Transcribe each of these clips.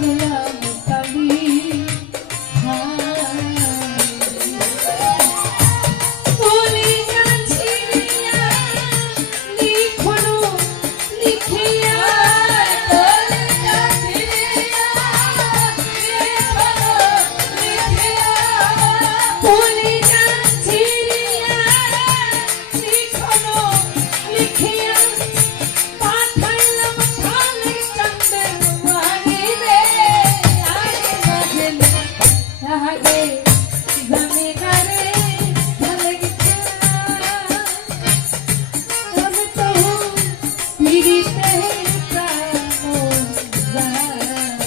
Love.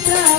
Bye.